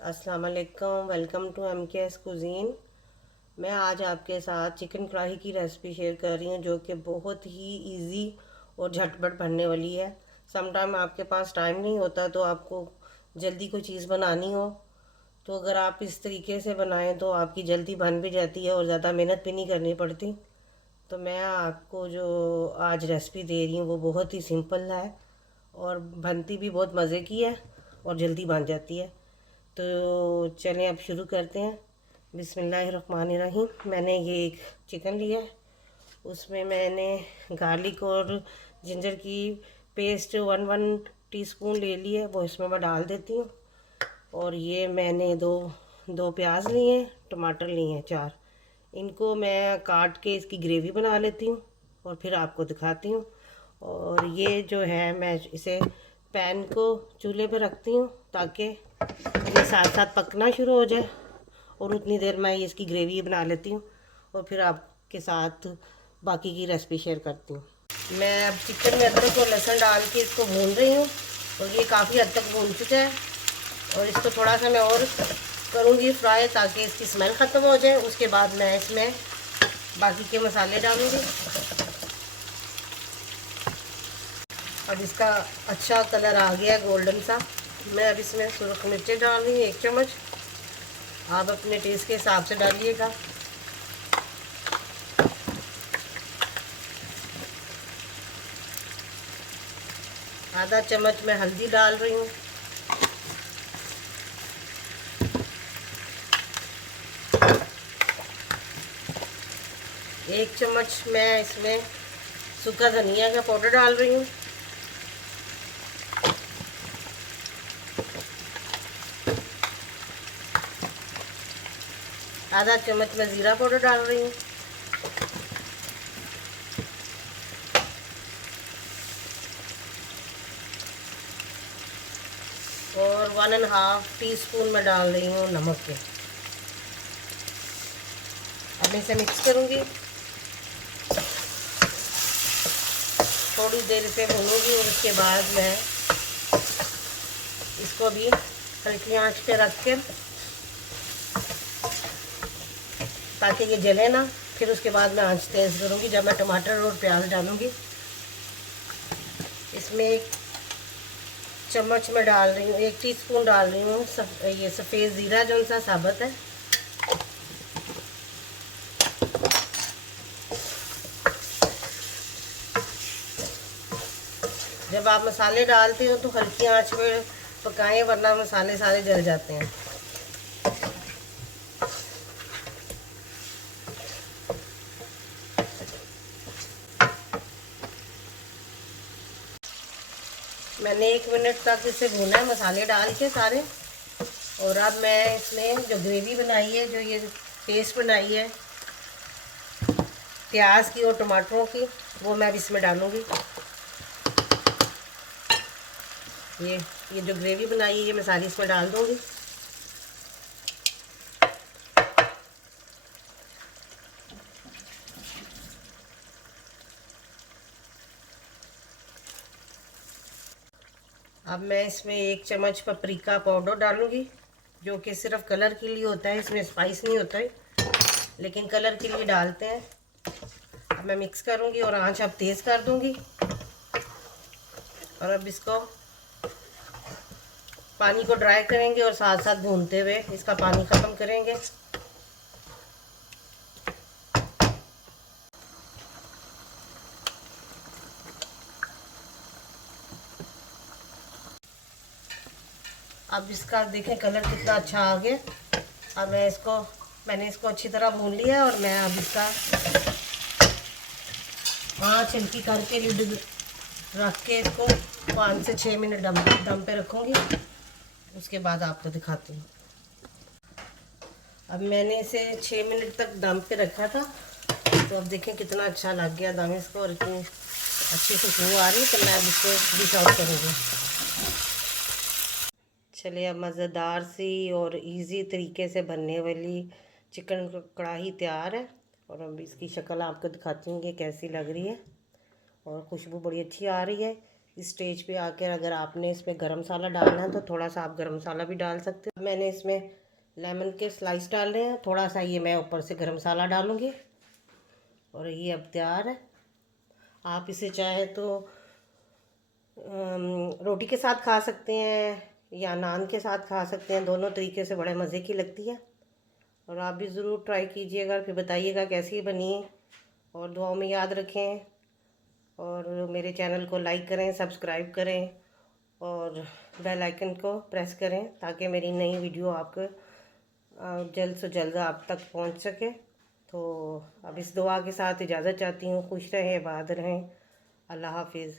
अस्सलाम वालेकुम, welcome to MKS cuisine. मैं आज आपके साथ चिकन कढ़ाई की रेसिपी शेयर कर रही हूँ जो कि बहुत ही इजी और झटपट बनने वाली है। समटाइम आपके पास टाइम नहीं होता तो आपको जल्दी कोई चीज़ बनानी हो तो अगर आप इस तरीके से बनाएं तो आपकी जल्दी बन भी जाती है और ज़्यादा मेहनत भी नहीं करनी पड़ती। तो मैं आपको जो आज रेसिपी दे रही हूँ वो बहुत ही सिंपल है और बनती भी बहुत मज़े की है और जल्दी बन जाती है। तो चलें अब शुरू करते हैं। बिस्मिल्लाहिर्रहमानिर्रहीम। मैंने ये एक चिकन लिया है, उसमें मैंने गार्लिक और जिंजर की पेस्ट वन वन टीस्पून ले ली है, वो इसमें मैं डाल देती हूँ। और ये मैंने दो दो प्याज लिए हैं, टमाटर लिए हैं चार। इनको मैं काट के इसकी ग्रेवी बना लेती हूँ और फिर आपको दिखाती हूँ। और ये जो है मैं इसे पैन को चूल्हे पे रखती हूँ ताकि ये साथ साथ पकना शुरू हो जाए और उतनी देर मैं ये इसकी ग्रेवी बना लेती हूँ और फिर आपके साथ बाकी की रेसिपी शेयर करती हूँ। मैं अब चिकन में अदरक और लहसुन डाल के इसको भून रही हूँ और ये काफ़ी हद तक भून चुका है और इसको थोड़ा सा मैं और करूँगी फ्राई ताकि इसकी स्मेल ख़त्म हो जाए। उसके बाद मैं इसमें बाकी के मसाले डालूँगी। अब इसका अच्छा कलर आ गया है गोल्डन सा। मैं अब इसमें सुरख मिर्चें डाल रही हूँ 1 चम्मच। आप अपने टेस्ट के हिसाब से डालिएगा। आधा चम्मच मैं हल्दी डाल रही हूँ। 1 चम्मच मैं इसमें सूखा धनिया का पाउडर डाल रही हूँ। आधा चम्मच मैं ज़ीरा पाउडर डाल रही हूँ। और 1.5 टीस्पून मैं डाल रही हूँ नमक के। अब इसे मिक्स करूँगी, थोड़ी देर इसे भूनूंगी और उसके बाद मैं इसको भी हल्की आंच पे रख कर ताकि ये जले ना। फिर उसके बाद मैं आंच तेज़ करूँगी जब मैं टमाटर और प्याज डालूँगी। इसमें 1 चम्मच मैं डाल रही हूँ, 1 टीस्पून डाल रही हूँ ये सफ़ेद ज़ीरा जो सा साबुत है। जब आप मसाले डालते हो तो हल्की आंच पे पकाएं वरना मसाले सारे जल जाते हैं। मैंने 1 मिनट तक इसे भूना है मसाले डाल के सारे। और अब मैं इसमें जो ग्रेवी बनाई है, जो ये पेस्ट बनाई है प्याज की और टमाटरों की, वो मैं अब इसमें डालूँगी। ये जो ग्रेवी बनाई है ये मैं सारी इसमें डाल दूँगी। अब मैं इसमें 1 चम्मच पपरिका पाउडर डालूँगी जो कि सिर्फ कलर के लिए होता है, इसमें स्पाइस नहीं होता है लेकिन कलर के लिए डालते हैं। अब मैं मिक्स करूँगी और आंच अब तेज़ कर दूँगी। और अब इसको पानी को ड्राई करेंगे और साथ साथ भूनते हुए इसका पानी ख़त्म करेंगे। अब इसका देखें कलर कितना अच्छा आ गया। अब मैंने इसको अच्छी तरह भून लिया है और मैं अब इसका आँच हल्की करके लिड रख के इसको 5 से 6 मिनट दम पे रखूँगी। उसके बाद आपको दिखाती हूँ। अब मैंने इसे 6 मिनट तक दम पे रखा था तो अब देखें कितना अच्छा लग गया दम इसको और इतनी अच्छी खुशबू आ रही है। तो मैं अब इसको डिश आउट करूँगी। चलिए अब मज़ेदार सी और इजी तरीके से बनने वाली चिकन कढ़ाई तैयार है। और अब इसकी शक्ल आपको दिखाती हूँ कि कैसी लग रही है और खुशबू बड़ी अच्छी आ रही है। इस स्टेज पे आकर अगर आपने इसमें गरम मसाला डालना है तो थोड़ा सा आप गरम मसाला भी डाल सकते हो। मैंने इसमें लेमन के स्लाइस डाल रहे हैं, थोड़ा सा ये मैं ऊपर से गरम मसाला डालूँगी और ये अब तैयार है। आप इसे चाहे तो रोटी के साथ खा सकते हैं या नान के साथ खा सकते हैं, दोनों तरीके से बड़े मज़े की लगती है। और आप भी ज़रूर ट्राई कीजिएगा, फिर बताइएगा कैसी बनी है और दुआओं में याद रखें। और मेरे चैनल को लाइक करें, सब्सक्राइब करें और बेल आइकन को प्रेस करें ताकि मेरी नई वीडियो आपको जल्द से जल्द आप तक पहुंच सके। तो अब इस दुआ के साथ इजाज़त चाहती हूँ। खुश रहें, आबाद रहें। अल्लाह हाफिज़।